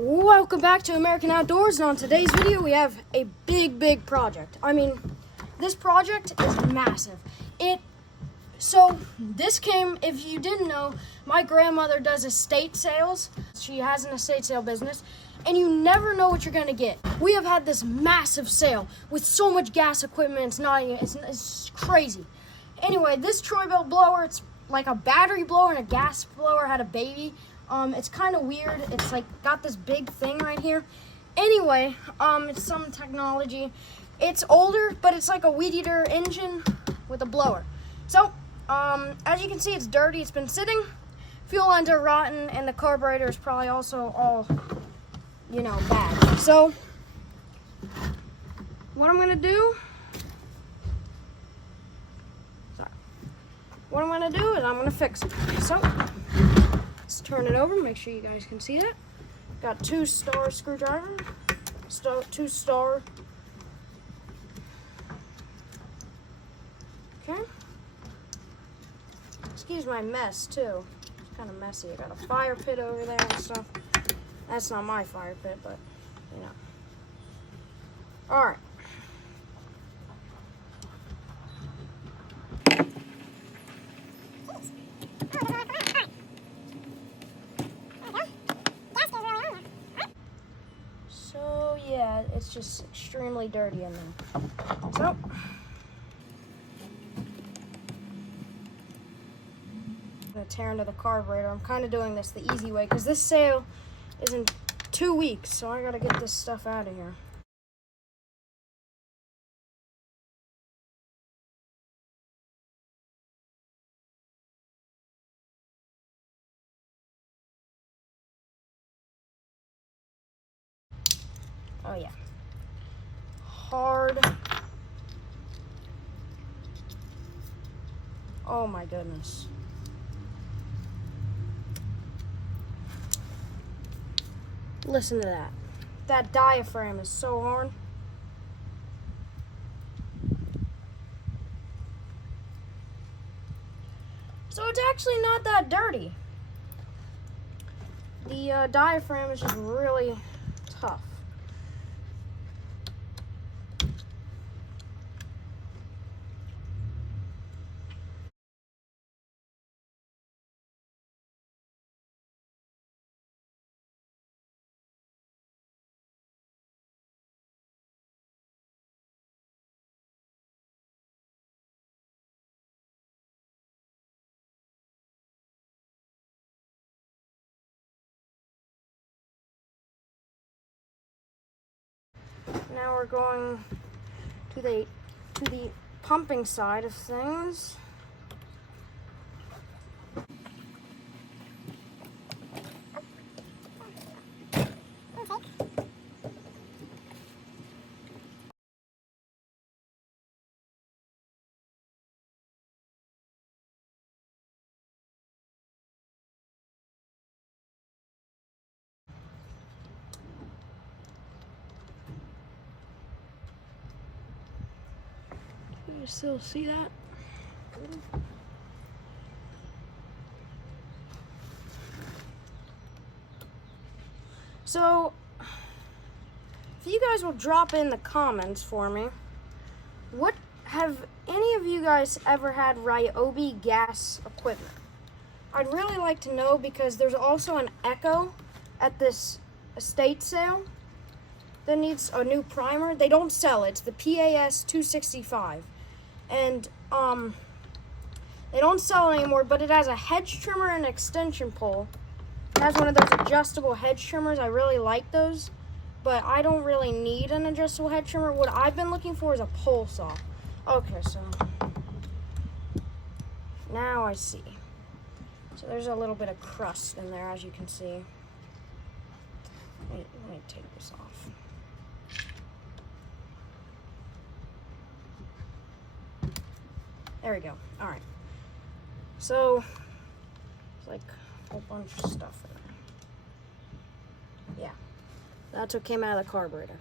Welcome back to American Outdoors, and on today's video we have a big project. I mean, this project is massive. So this came, if you didn't know, my grandmother does estate sales. She has an estate sale business, and you never know what you're gonna get. We have had this massive sale with so much gas equipment, it's crazy. Anyway, this Troy Bilt blower, it's like a battery blower and a gas blower had a baby. It's kind of weird. It's like got this big thing right here. Anyway, it's some technology. It's older, but it's like a weed eater engine with a blower. So, as you can see, it's dirty. It's been sitting. Fuel lines are rotten, and the carburetor is probably also all, bad. So, what I'm gonna do? What I'm gonna do is I'm gonna fix it. So. Let's turn it over, make sure you guys can see that. Got 2-star screwdriver, 2-star. Okay. Excuse my mess too. It's kind of messy. I got a fire pit over there and stuff. That's not my fire pit, but All right. So yeah, it's just extremely dirty in there. So I'm gonna tear into the carburetor. I'm kind of doing this the easy way because this sale is in 2 weeks, so I gotta get this stuff out of here. Oh yeah, hard. Oh my goodness. Listen to that. That diaphragm is so hard. So it's actually not that dirty. The diaphragm is just really tough. Now we're going to the pumping side of things. You still see that? So, if you guys will drop in the comments for me, what have any of you guys ever had Ryobi gas equipment? I'd really like to know because there's also an Echo at this estate sale that needs a new primer. They don't sell it. It's the PAS 265. And they don't sell it anymore, but it has a hedge trimmer and an extension pole. It has one of those adjustable hedge trimmers. I really like those, but I don't really need an adjustable hedge trimmer. What I've been looking for is a pole saw. Okay, so now I see. So there's a little bit of crust in there, as you can see. Let me take this off. There we go. All right. So, it's like a whole bunch of stuff in there. Yeah. That's what came out of the carburetor.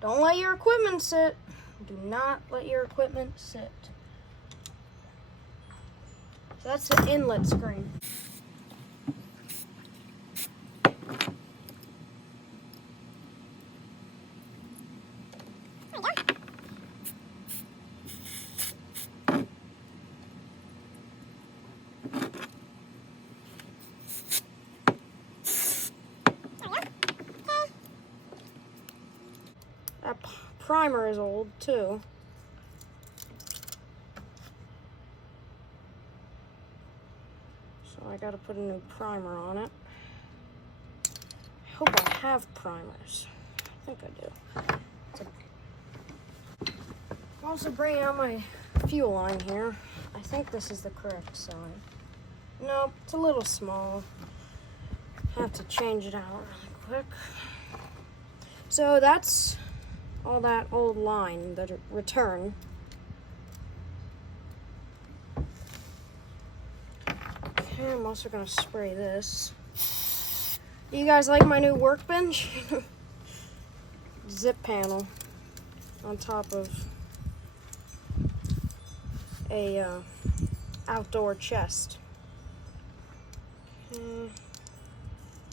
Don't let your equipment sit. Do not let your equipment sit. So that's the inlet screen. That primer is old too. So I gotta put a new primer on it. I hope I have primers. I think I do. I'm also bringing out my fuel line here. I think this is the correct side. Nope, it's a little small. I have to change it out really quick. So that's all that old line, the return. Okay, I'm also gonna spray this. You guys like my new workbench? Zip panel on top of a outdoor chest. Okay.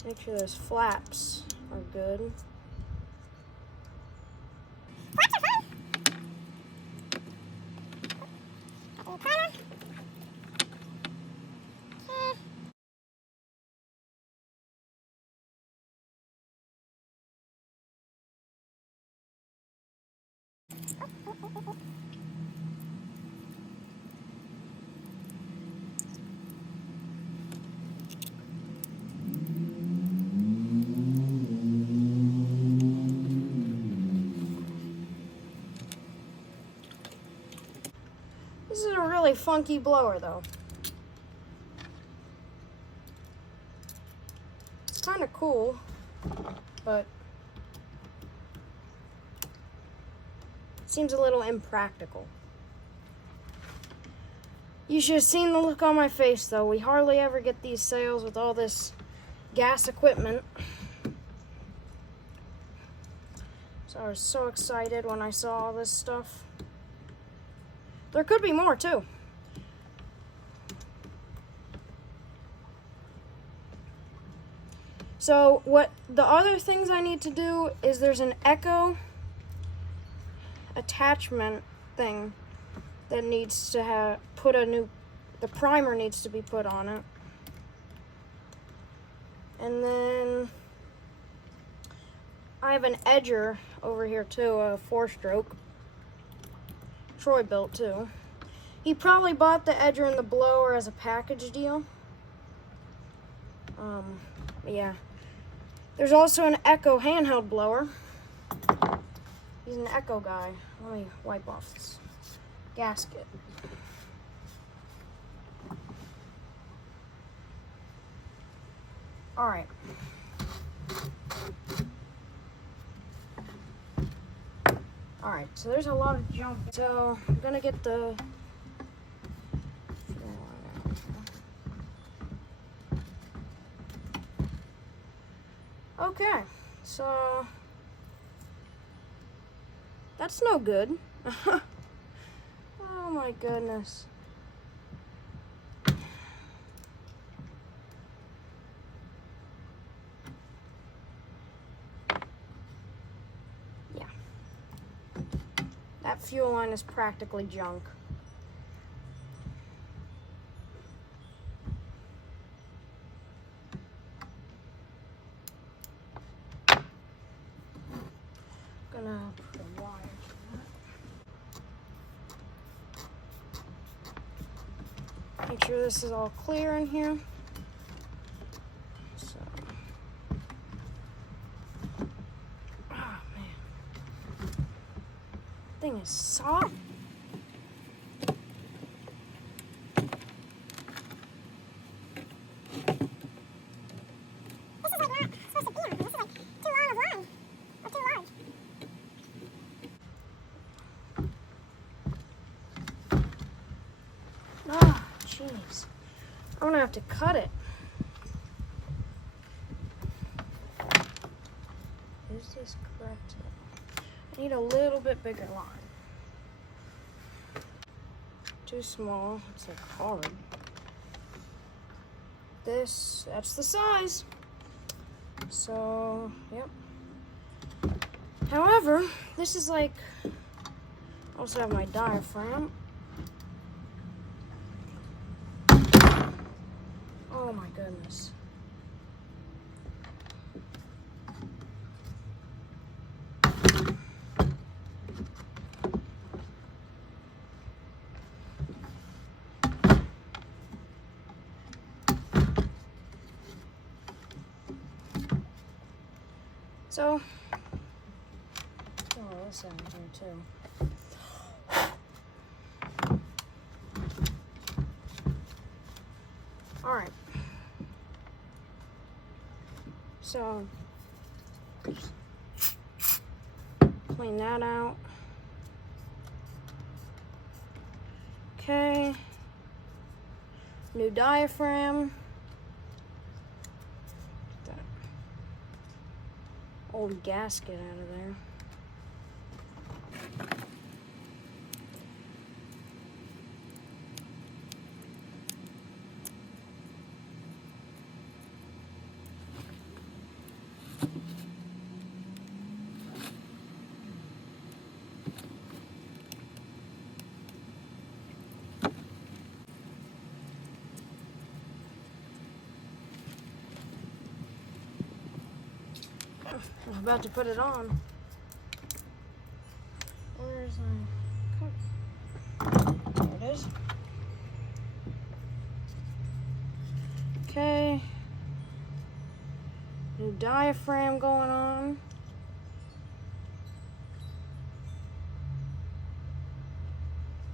Make sure those flaps are good. This is a really funky blower though. It's kind of cool, but it seems a little impractical. You should have seen the look on my face though. We hardly ever get these sales with all this gas equipment. So I was so excited when I saw all this stuff. There could be more too. So what the other things I need to do is there's an echo attachment thing that needs to have the primer needs to be put on it. And then I have an edger over here too, a 4-stroke. Troy built too. He probably bought the edger and the blower as a package deal. Yeah. There's also an Echo handheld blower. He's an Echo guy. Let me wipe off this gasket. All right. All right, so there's a lot of junk. So I'm gonna get the okay, so that's no good. Oh my goodness. Yeah. That fuel line is practically junk. Gonna put a wire to that. Make sure this is all clear in here. So, oh man, thing is soft. Oh, jeez. I'm gonna have to cut it. Is this correct? I need a little bit bigger line. Too small. It's like hard. this, that's the size. So, yep. However, this is like, I also have my diaphragm. Oh my goodness. So, oh, this in here too. All right. So, clean that out. Okay. New diaphragm. That old gasket out of there. I'm about to put it on. Where's my cup? There it is. Okay. New diaphragm going on.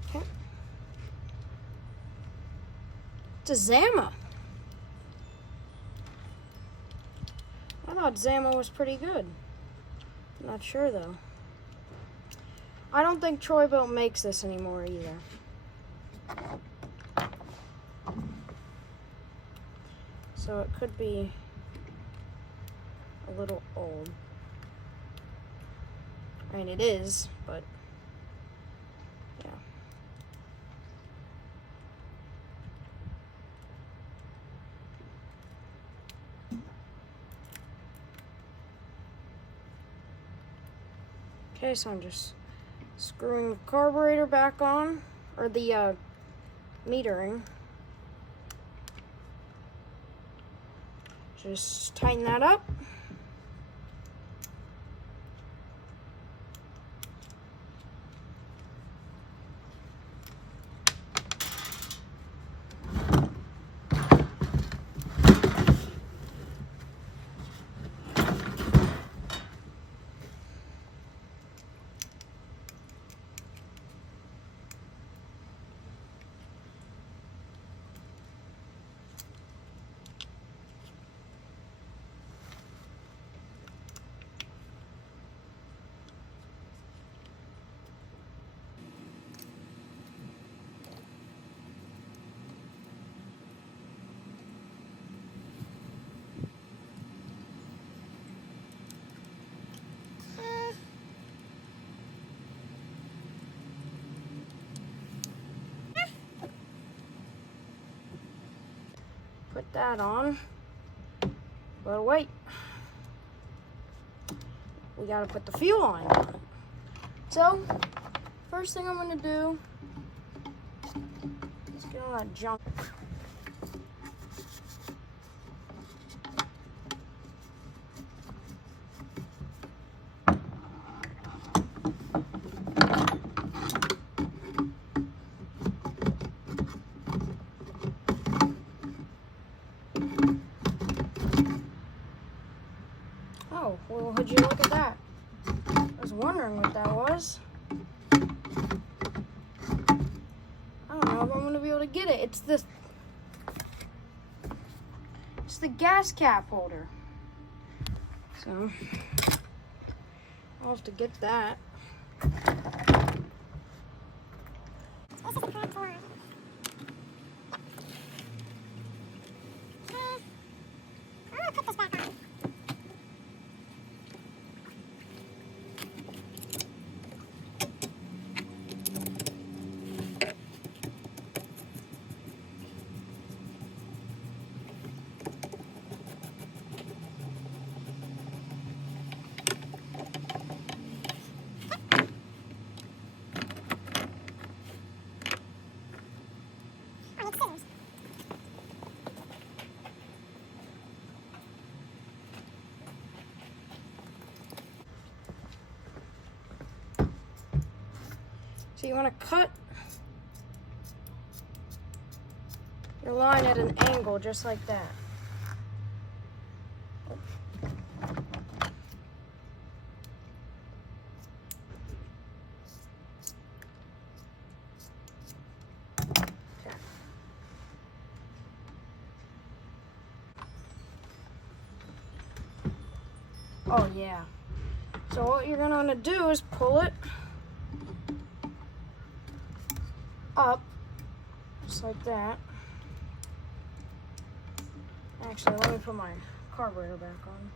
Okay. It's a Zama. I thought Zama was pretty good. I'm not sure though. I don't think Bilt makes this anymore either. So it could be a little old. I mean, it is, but yeah. Okay, so I'm just screwing the carburetor back on, or the metering. Just tighten that up. Put that on. But wait. We gotta put the fuel line on. So, first thing I'm gonna do is get all that junk. Oh, well, would you look at that? I was wondering what that was. I don't know if I'm gonna be able to get it. It's the gas cap holder. So I'll have to get that. So you want to cut your line at an angle just like that. Oh yeah. So what you're gonna want to do is pull it up, just like that. Actually, let me put my carburetor back on.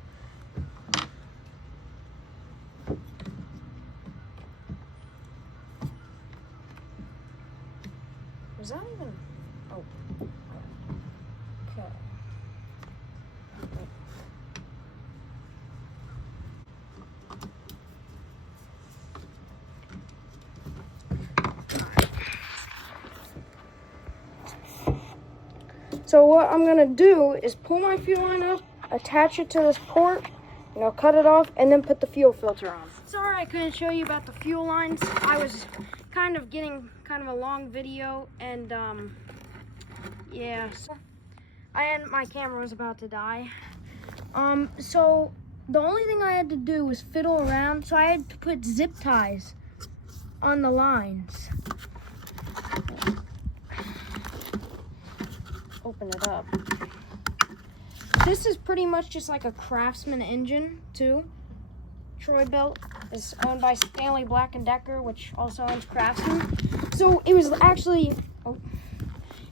Is that even? Oh. Okay. So what I'm gonna do is pull my fuel line up, attach it to this port, cut it off, and then put the fuel filter on. Sorry I couldn't show you about the fuel lines. I was kind of getting a long video, and yeah, and my camera was about to die. So the only thing I had to do was fiddle around, so I had to put zip ties on the lines. Open it up. This is pretty much just like a Craftsman engine too. Bilt is owned by Stanley Black & Decker, which also owns Craftsman. So it was actually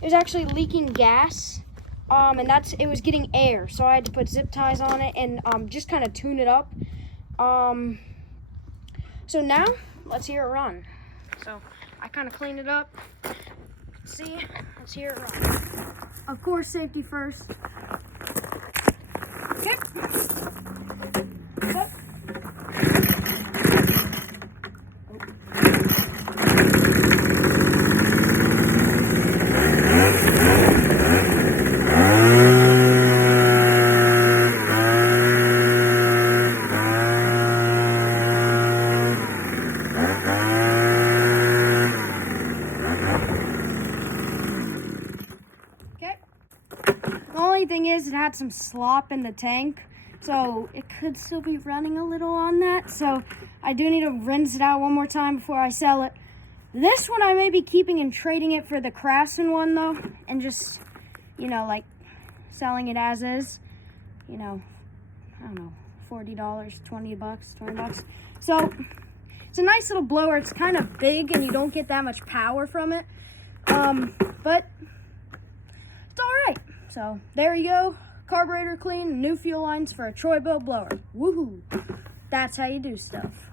leaking gas, and it was getting air. So I had to put zip ties on it and just kind of tune it up. So now let's hear it run. So I kind of cleaned it up. See, let's hear it run. Of course, safety first. Okay. Up. The only thing is, it had some slop in the tank, so it could still be running a little on that. So I do need to rinse it out one more time before I sell it. This one I may be keeping and trading it for the Craftsman one though, and just, like selling it as is. I don't know, $40, 20 bucks. So it's a nice little blower. It's kind of big and you don't get that much power from it, but it's all right. So there you go, carburetor clean, new fuel lines for a Bilt blower. Woohoo! That's how you do stuff.